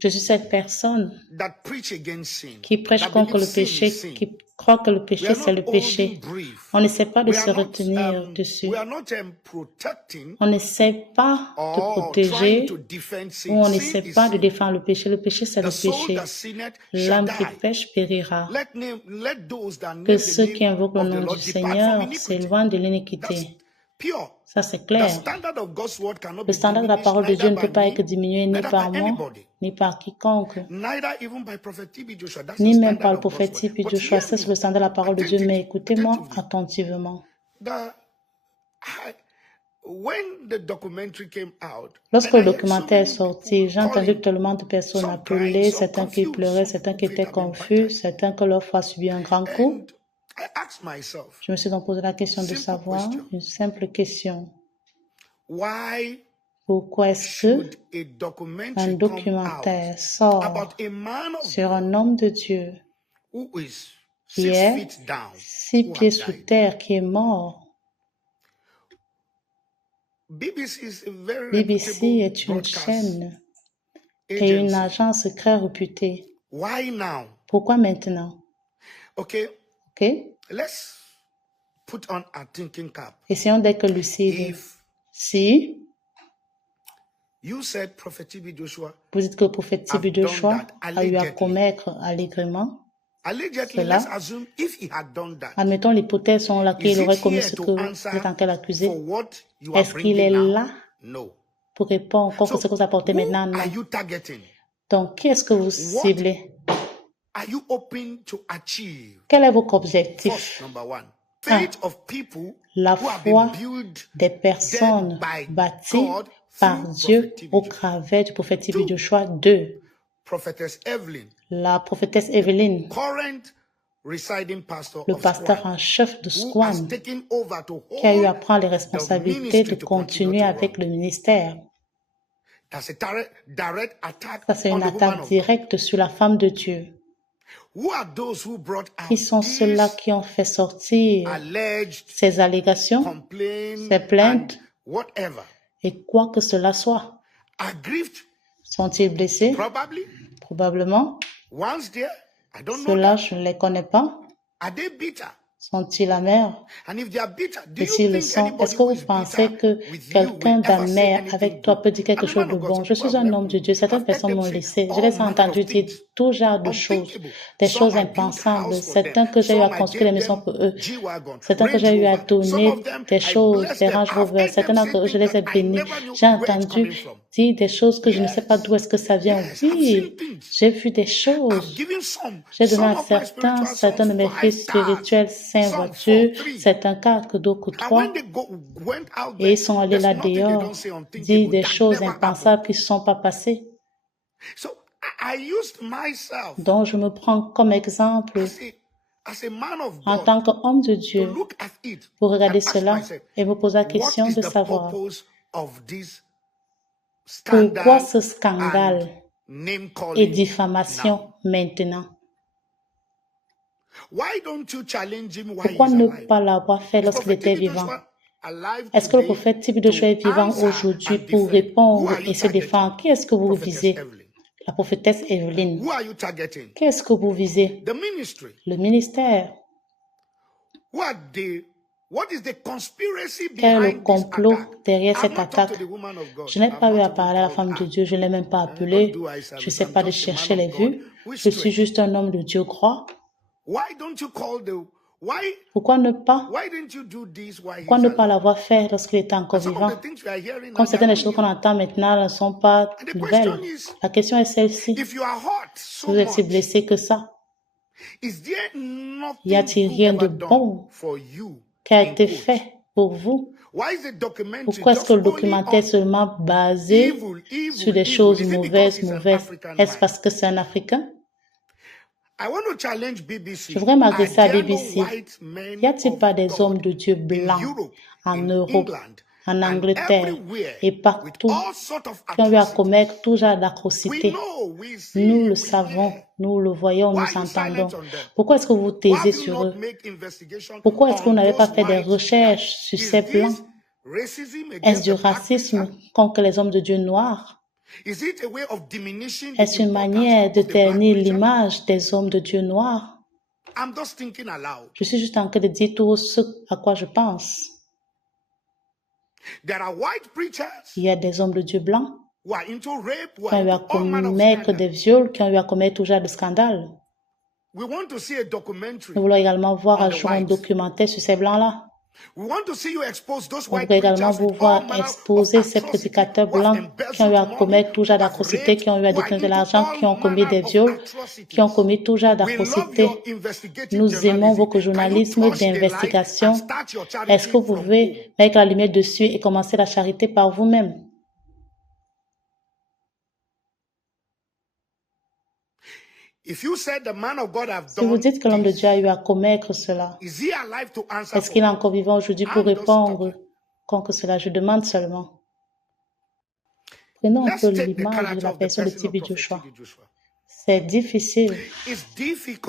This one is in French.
Je suis cette personne qui prêche that contre le believes sin is péché, sin. qui croit que le We péché, are c'est not le péché. holding brief. On n'essaie pas de We se are not, retenir dessus. we are not protecting On n'essaie pas de or trying protéger to defend ou sin. on Sin n'essaie is pas de sin. défendre le péché. Le péché, c'est The le soul péché. that sinneth shall L'âme qui die. pêche périra. Let those that Que name ceux the qui name invoquent le of the nom Lord du depart from Seigneur iniquity. s'éloignent de That's l'iniquité. pure. Ça, c'est The clair. standard of God's word cannot Le be standard de la diminished parole de Dieu neither ne peut by pas me, être diminué ni neither par by moi, anybody. ni par quiconque, Neither even by Prophet T.B. Joshua. That's the ni même standard par le of God's prophète word. T.B. But Joshua. hear Ça, c'est le me standard de la parole de Dieu, mais écoutez-moi attentively. attentivement. When the documentary came out, Lorsque and le I heard so documentaire est many sorti, people j'ai entendu calling, tellement de personnes some appeler, crying, some certains qui confused, pleuraient, some certains qui people étaient have been confus, baptized. certains que leur foi a subi un grand coup. And I asked myself, Je me suis donc posé la question de simple savoir, question, une simple question. why Pourquoi est-ce should que a un documentary come documentaire out sort about a man of sur un God homme de Dieu who is qui 6 est feet down, 6 who pieds has sous died? terre, qui est mort? BBC is a very BBC reputable est une broadcast chaîne et une agency. agence très réputée. Why now? Pourquoi maintenant? Okay, Ok? let's put on our thinking cap. Essayons d'être lucides. If Si you said Prophet T.B. Joshua vous dites que le prophète T.B. have done Joshua that a eu à allegedly, commettre allègrement let's cela, assume if he had done that, admettons l'hypothèse selon laquelle is il it aurait commis here ce to que vous answer êtes en train d'accuser. for what you are Est-ce qu'il est bringing now? là No. pour répondre contre ce So, que vous apportez who maintenant? are Non. you targeting? Donc, qui est-ce que vous What ciblez? are you hoping to achieve? Quel est votre objectif? First, number one, Un, faith of people la who have been foi built des dead personnes by bâties God par through Dieu Prophet T.B. au Joshua. travers du prophète T.B. Two, Joshua. 2. Prophetess Evelyn, La prophétesse Evelyne, current residing pastor le of pasteur Squam, en chef de who has Squam, taken over to qui a eu à hold prendre les the responsabilités de ministry to continue continuer to avec run. le ministère. That's a direct attack Ça, c'est on une the woman attaque of God. directe sur la femme de Dieu. Who are those who brought Qui out sont ceux-là these qui ont fait sortir alleged ces allégations, complaints ces plaintes, and whatever? et quoi que cela soit? Aggrieved? Sont-ils blessés? Probably. Probablement. Once there? I don't know Ceux-là, that. je ne les connais pas. Are they bitter? Sont-ils amers? And if they are bitter, do Et you s'ils le think sont, anybody est-ce que who vous is pensez bitter que with you quelqu'un will ever say d'amer anything avec toi good? peut dire quelque I'm a chose man de of God. bon? Some Je people suis have un left homme de me. Dieu. Certaines I've heard personnes them m'ont say laissé. Je all les ai manner entendus of dire things. tout genre de choses, Unthinkable. des Some choses I built impensables. house for them. Certains que j'ai eu à Some I construire gave des maisons them pour eux. G-Wagon, Certains que j'ai Range eu à Rover. Some donner of them des I choses, blessed des them. Range I've Rover. heard them Certains say que je things les that ai I bénis. never knew J'ai where it's entendu coming from. dire des choses que je ne sais pas Yes. d'où est-ce que ça vient. Yes, I've Oui, seen things. j'ai vu des I've choses. given some J'ai donné à of my spiritual certains sons de mes 5 fils cars, spirituels 5 some 4, voitures, 3. certains 4, d'autres And when 3. they went out Et ils there, sont allés there's là nothing they don't dehors, say dire unthinkable. des That choses never impensables happened. qui ne sont pas passées. So I used myself Donc, je me prends comme exemple as a man of en God tant qu'homme de to Dieu look at it pour and regarder ask cela myself, et me poser la what question is de the savoir purpose of this pourquoi scandal ce and scandale name et calling diffamation now? maintenant. Why don't you challenge him while Pourquoi he's ne alive? pas l'avoir fait Is lorsqu'il Prophet était T.B. vivant? Joshua alive Est-ce que le today prophète T.B. Joshua est to vivant answer aujourd'hui and pour defend? Who répondre are you et se targeting? défendre? Qui est-ce que vous Prophetess visez? Evelyn. La prophétesse Evelyne. Who are you targeting? Qui est-ce que vous visez? The ministry. Le ministère. What is the conspiracy Quel est le behind this complot attack? derrière I've cette not talked attaque? to the woman of God. Je n'ai I've pas eu not à even parler à la called femme de her. Dieu, je ne l'ai même pas Nor appelée. do I Je service. ne sais I'm pas de just a man chercher les of God vues. who is Je suis straight. juste un homme de Dieu croix. Why don't you call the Pourquoi ne pas? why didn't you do this while Pourquoi he's ne pas alive? l'avoir fait lorsqu'il était encore And some vivant? of the things we are hearing now, Comme they are certaines des not choses qu'on new. entend maintenant ne sont pas And the nouvelles. question is, La question est celle-ci. if you are hurt Si so vous êtes si much, blessé que ça, is there y nothing a-t-il good rien de ever done bon for you? qui a In été quotes. fait pour vous? Why is the documentary Pourquoi est-ce que just le only documentaire est on seulement basé sur des choses Is it because mauvaises, he's an mauvaises? African Est-ce man? parce que c'est un Africain? I want to challenge Je BBC. voudrais Are m'adresser à there no BBC. white men Y a-t-il of pas des hommes God de Dieu in blancs Europe, en in Europe, England, en and Angleterre everywhere et with partout all sorts of qui ont eu à atrocities? commettre tout genre We d'atrocités? know, we see, Nous le we savons, hear. nous le voyons, Why nous are you entendons. silent on them? Pourquoi est-ce que vous vous Why taisez have you sur not eux? made investigation Pourquoi est-ce que vous on n'avez pas those fait des whites recherches sur Is ces this blancs? racism Est-ce against du the black preacher? racisme contre les hommes de Dieu noirs? Is it a way of diminishing the Est-ce une manière de importance of the black ternir preacher? l'image des hommes de Dieu noirs? I'm just thinking aloud. Je suis juste en train de dire tout ce à quoi je pense. There are white preachers Il y a des hommes de Dieu blancs who are into rape, who qui are ont eu à into all manner of commettre scandal. des viols, qui ont eu à commettre tout genre de scandales. We want to see a documentary. Nous voulons également voir on un the jour un whites. documentaire sur ces blancs-là. We want to see you expose those On white voudrait également preachers vous with all voir manner of exposer ces atrocity, prédicateurs who have blancs qui ont eu embezzled à money, commettre tout genre who have d'atrocités, raped, qui ont eu à who are détourner de into l'argent, all qui ont commis manner des of viols, qui ont atrocities. commis tout genre We love d'atrocités. your investigative Nous aimons journalism. votre Can you journalisme touch the light d'investigation. and start your Est-ce que charity vous from home? pouvez mettre la lumière dessus et commencer la charité par vous-même? If you said the man of God have Si vous done dites que l'homme de this, Dieu a eu à commettre cela, is he alive to answer est-ce for qu'il est it? encore vivant aujourd'hui pour I'm just répondre talking. contre cela? Je demande seulement. Prenons un Let's peu take the l'image de character la of the personne de person of TB Prophet Joshua. TB Joshua. C'est difficile. It's difficult